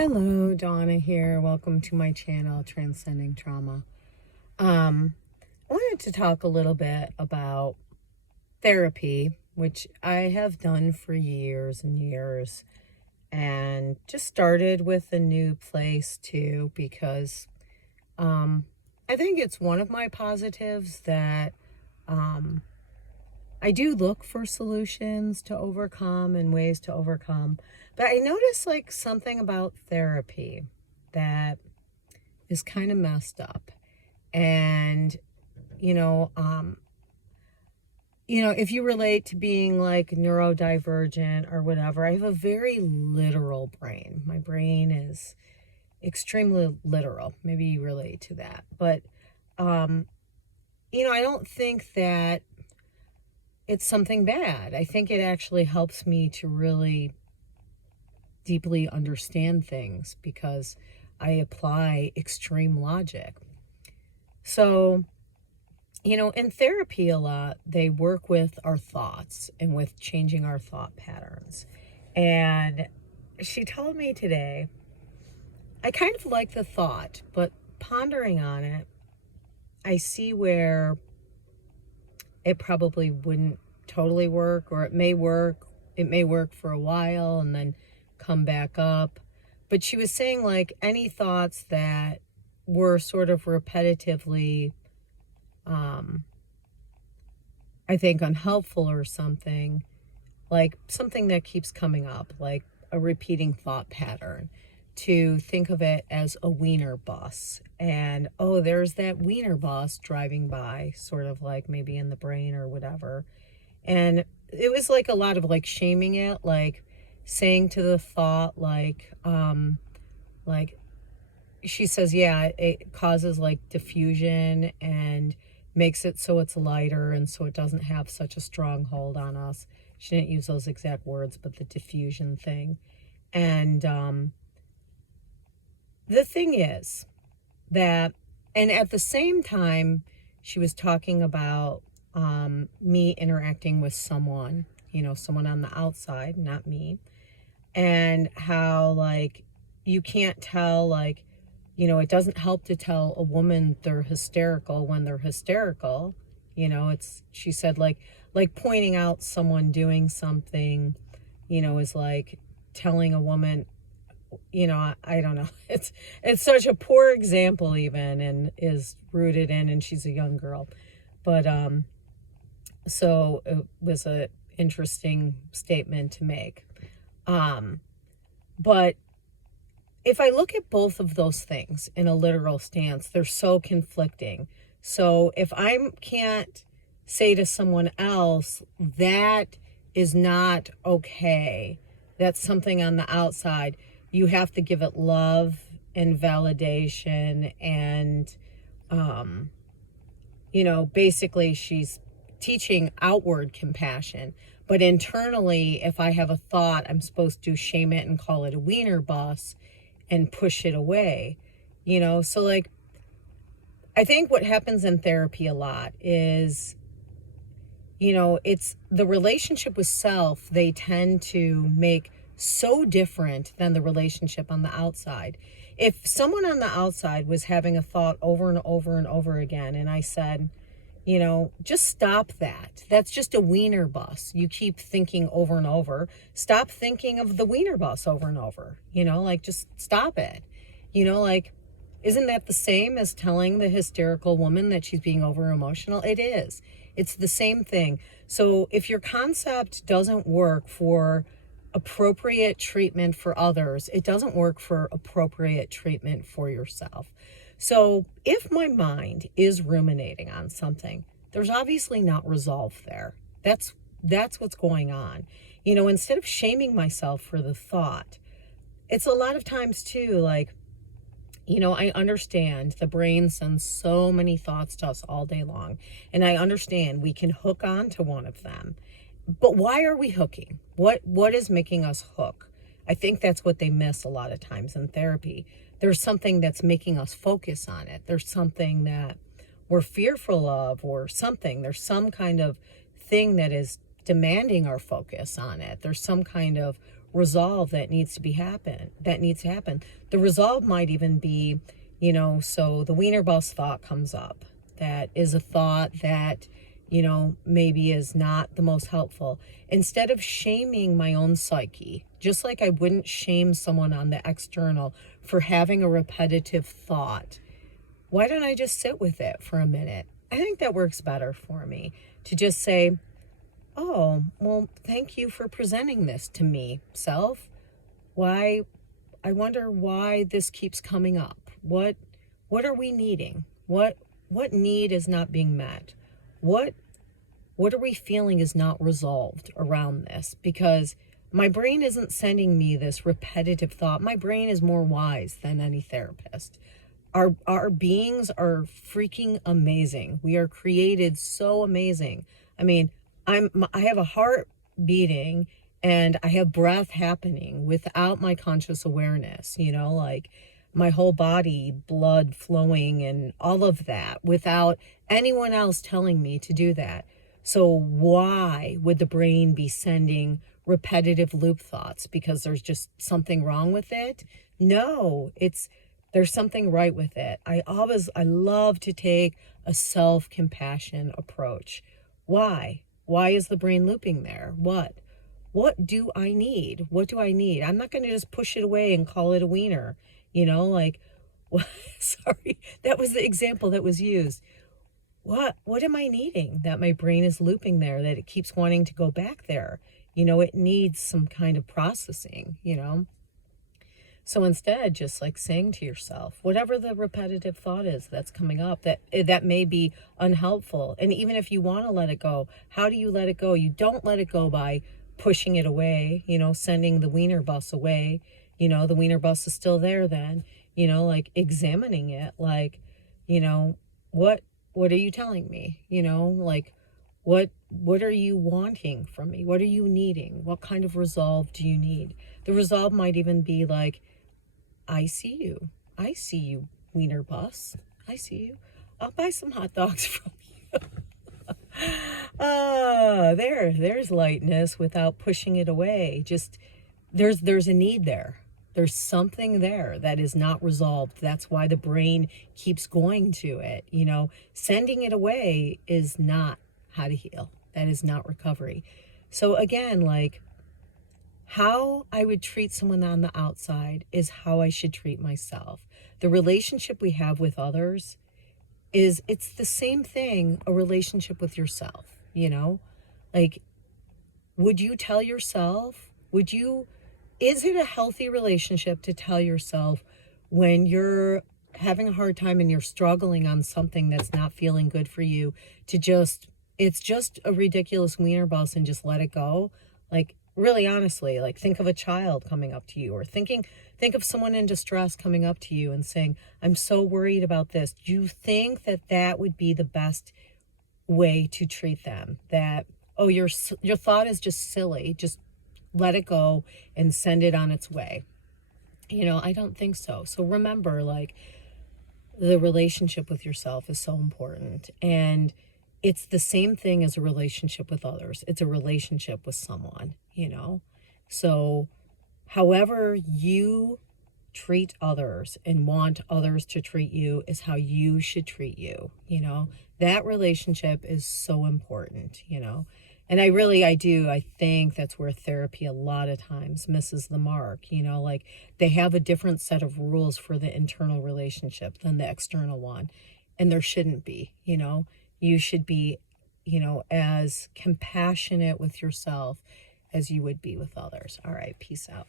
Hello, Donna here. Welcome to my channel, Transcending Trauma. I wanted to talk a little bit about therapy, which I have done for years and years, and just started with a new place too, because I think it's one of my positives that I do look for solutions to overcome and ways to overcome. But I noticed like something about therapy that is kind of messed up. And, you know, um, if you relate to being like neurodivergent or whatever, I have a very literal brain. My brain is extremely literal. Maybe you relate to that. But, I don't think that it's something bad. I think it actually helps me to really deeply understand things because I apply extreme logic. So, in therapy a lot, they work with our thoughts and with changing our thought patterns. And she told me today, I kind of like the thought, but pondering on it, I see where it probably wouldn't totally work, or it may work. It may work for a while and then come back up. But she was saying like any thoughts that were sort of repetitively, I think unhelpful or something, like something that keeps coming up, like a repeating thought pattern, to think of it as a wiener bus. And, oh, there's that wiener bus driving by, sort of like maybe in the brain or whatever. And it was like a lot of like shaming it, like saying to the thought, like she says, yeah, it causes like diffusion and makes it so it's lighter and so it doesn't have such a strong hold on us. She didn't use those exact words, but the diffusion thing. And the thing is that, and at the same time, she was talking about me interacting with someone, someone on the outside, not me, and how like you can't tell, like, it doesn't help to tell a woman they're hysterical when they're hysterical. She said like pointing out someone doing something, is like telling a woman, I don't know. It's such a poor example even, and is rooted in, and she's a young girl. But so it was a interesting statement to make. But if I look at both of those things in a literal stance, they're so conflicting. So if I can't say to someone else, that is not okay, that's something on the outside, you have to give it love and validation. And, basically she's teaching outward compassion. But internally, if I have a thought, I'm supposed to shame it and call it a wiener bus and push it away, So like, I think what happens in therapy a lot is, it's the relationship with self, they tend to make so different than the relationship on the outside. If someone on the outside was having a thought over and over and over again, and I said, just stop that. That's just a wiener bus. You keep thinking over and over. Stop thinking of the wiener bus over and over. Like just stop it. Like, isn't that the same as telling the hysterical woman that she's being over emotional? It is. It's the same thing. So if your concept doesn't work for appropriate treatment for others, it doesn't work for appropriate treatment for yourself. So if my mind is ruminating on something, there's obviously not resolve there. That's what's going on. Instead of shaming myself for the thought, it's a lot of times too, like, I understand the brain sends so many thoughts to us all day long. And I understand we can hook on to one of them. But why are we hooking? What is making us hook? I think that's what they miss a lot of times in therapy. There's something that's making us focus on it. There's something that we're fearful of, or something. There's some kind of thing that is demanding our focus on it. There's some kind of resolve that needs to happen. The resolve might even be, so the wiener bus thought comes up. That is a thought that, maybe is not the most helpful. Instead of shaming my own psyche, just like I wouldn't shame someone on the external for having a repetitive thought, why don't I just sit with it for a minute? I think that works better for me, to just say, oh, well, thank you for presenting this to me, self. Why, I wonder why this keeps coming up. What are we needing? What need is not being met? What are we feeling is not resolved around this? Because my brain isn't sending me this repetitive thought. My brain is more wise than any therapist. Our beings are freaking amazing. We are created so amazing. I mean, I have a heart beating and I have breath happening without my conscious awareness, like my whole body, blood flowing and all of that without anyone else telling me to do that. So why would the brain be sending repetitive loop thoughts? Because there's just something wrong with it? No, there's something right with it. I love to take a self-compassion approach. Why? Why is the brain looping there? What do I need? What do I need? I'm not going to just push it away and call it a wiener. Like, sorry, that was the example that was used. What am I needing that my brain is looping there, that it keeps wanting to go back there? It needs some kind of processing. So instead, just like saying to yourself, whatever the repetitive thought is that's coming up, that may be unhelpful. And even if you want to let it go, how do you let it go? You don't let it go by pushing it away, sending the wiener bus away. The wiener bus is still there then, like examining it, like, what are you telling me? Like, what are you wanting from me? What are you needing? What kind of resolve do you need? The resolve might even be like, I see you. I see you, wiener bus. I see you. I'll buy some hot dogs from you. There's lightness without pushing it away. Just there's a need there. There's something there that is not resolved. That's why the brain keeps going to it. Sending it away is not how to heal. That is not recovery. So again, like, how I would treat someone on the outside is how I should treat myself. The relationship we have with others it's the same thing, a relationship with yourself, Like, would you tell yourself, is it a healthy relationship to tell yourself when you're having a hard time and you're struggling on something that's not feeling good for you, it's just a ridiculous wiener bus and just let it go? Like, really honestly, like, think of a child coming up to you, or think of someone in distress coming up to you and saying, I'm so worried about this. Do you think that would be the best way to treat them? That, oh, your thought is just silly, just let it go and send it on its way. I don't think so. So remember, like, the relationship with yourself is so important. And it's the same thing as a relationship with others. It's a relationship with someone, So however you treat others and want others to treat you is how you should treat you. That relationship is so important. And I think that's where therapy a lot of times misses the mark. Like, they have a different set of rules for the internal relationship than the external one. And there shouldn't be. You should be, as compassionate with yourself as you would be with others. All right, peace out.